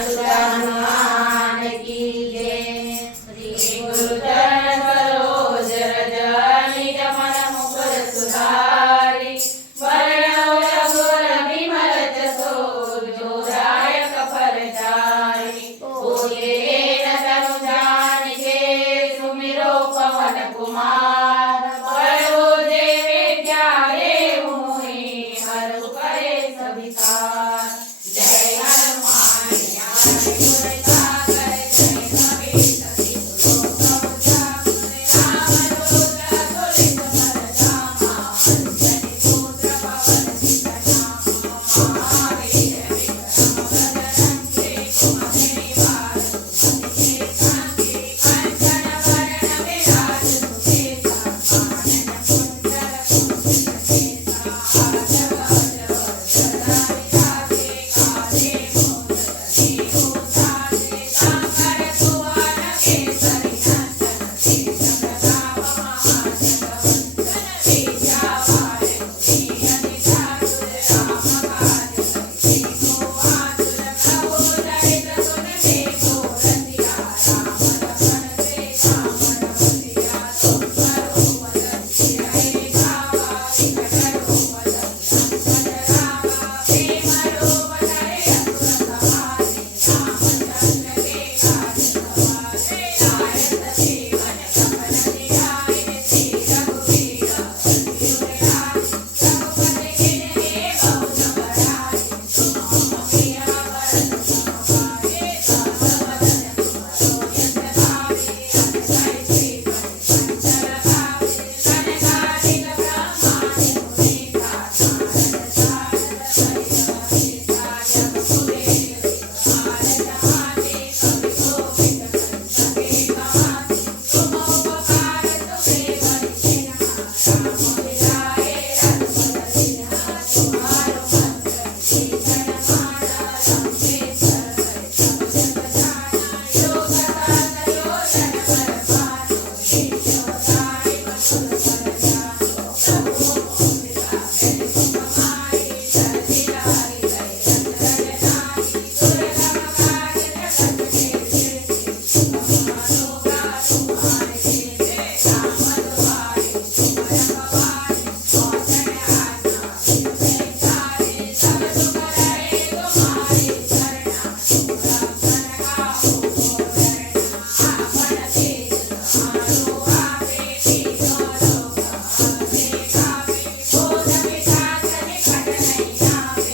सुत हनुमान की जय। श्री गुरु चरण सरोज रज निज मन मुकुर सुधारि। वरण रघुवर विमल जसो जो दायक फलचारि। बोले न तनु जानिके सुमिरो पवन कुमार। बलो देवे देहु मोहि हरहु करे सविकार। जय हनुमान ज्ञान गुण सागर जय कबीर सति लोक उजागर। राम दूत तुलित बल धामा अंजनी पुत्र पवन सुत नामा। महावीर विक्रम बजरंगी कुमति निवार सुमति के संगी। कंचन वरण विराज सुबेसा कानन कुंडल कुंचित केसा। हाथ वज्र सदा विराजे काले मोदक देहु साजे। शंकर सुवन केसरी नंदन तेज प्रताप महाजगवंदन। विद्यावान गुणी अति चातुर राम काज करिबेको आतुर। प्रभु चरित सुनिबेको रसिया राम लखन सीता मन बसिया। तुम करो बदन सिरहि जावा विकट रूप धरि लंक जरावा। प्रेम रूप धरि असुर संहारे रामचंद्र के काज सवारे। लायत जीवन सफल जियाए श्री रघुवीर हरषि उर लाए। रघुपति कीन्ही बहुत बड़ाई तुम मम प्रिय भरत सम भाई। सहस वदन तुम यश गावे अतिशय श्रीपति कंचन गावे। कनकादिक ब्रह्मादि मुनीसा नारद सारद सहित अहिसा। जग कुबेर दिखपाल जहाते कवि कोविद कर सके कहाते। तुम उपकार सुग्रीव परिकीन्हा राम मिलाए रघुपत दीन्हा। तुम्हारो मंत्र विभीषण माना लंकेश्वर भय सब जग जाना। योग सहस्र योजन पर भानु लील्यो ताहि मधुर फल जानु। प्रभु मुद्रिका मेलि मुख माहि जलधि लाहि गए रंग रंग नाहि। दुर्गम काज जगत के जेते सुगम अनुग्रह तुम्हारे तेते। राम दुआरे तुम रखवारे भजन आज्ञा बिनु पैसारे। सब सुख रहे तुम्हारी सरना तुम रक्षण काहू को डरना। आपन तेज तुम्हारो आपे तीनों लोक हांके कापे। भूत पिशाच निकट नहीं आवे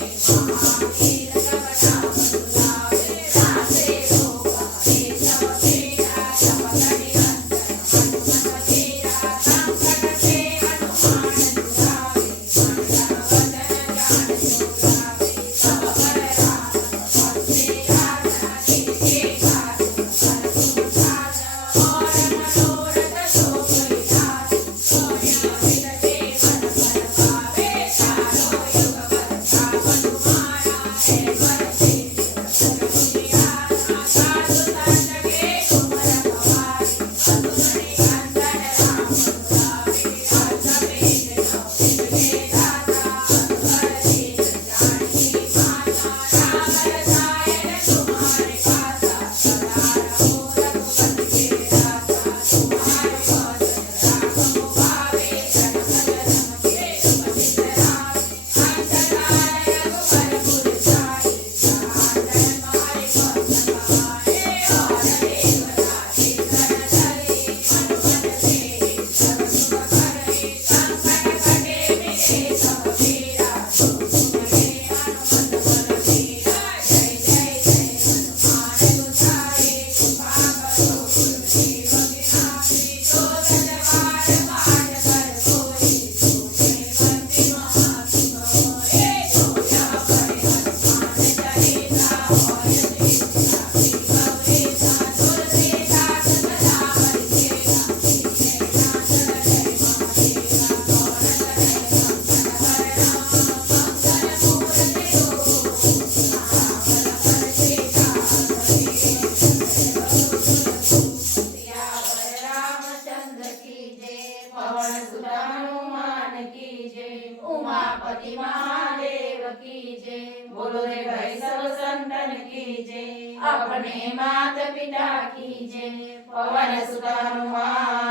महावीर जब नाम सुनावे। नासे रोग हरे सब पीरा जपत निरंतर हनुमत वीरा। संकट से हनुमान छुड़ावे मन क्रम वचन ध्यान जो लावे। सब पर राम तपस्वी राजा तिनके काज सकल तुम साजा। और मनोरथ जो कोई लावे सोई अमित जीवन फल पावे। चारों युग परताप तुम्हारा है बरसे सुरत दुनियाना। साधु संत के तुम रखवारे अतुल निरंजन राम दुलारे। अष्टभुज नवनीत के दाता असवर दीन जानकी माता। राम रसायन तुम्हारे पासा सदा रहो रघुपति के दासा। तुम्हारे भजन राघव पावे जन्म जन्म के सुख बिसरावे। अंत काल रघुवर पुर जाए जहाँ तन मारे भक्त कहाए। और देवता चित्तन धरे हनुमत से सब सुख करे। संकट कटे मिटे सब पीरा तुम सुमरे हनुमत बलबीरा। जय जय जय हनुमान गोसाई कृपा करो गुरुदेव की नाई। जो जन वार पाठ कर कोई सूझे बंदी महासुख होए। जो जहाँ पढ़े हनुमान चालीसा होय दीक्षा श्री गौरीसा। तुलसीदास सदा हरिचेरा कीजे नाथ जय महादेवा। गौर करे कंचन वरण मंगल मूर्ति रूप। राम लखन सीता हरि सियावर रामचंद्र की जय। पवन सुत हनुमान की जय। उमापति महादेव की जय। बोलो रे भाई सब संत भगवान की जय, अपने माता पिता की जय, पवन सुत हनुमान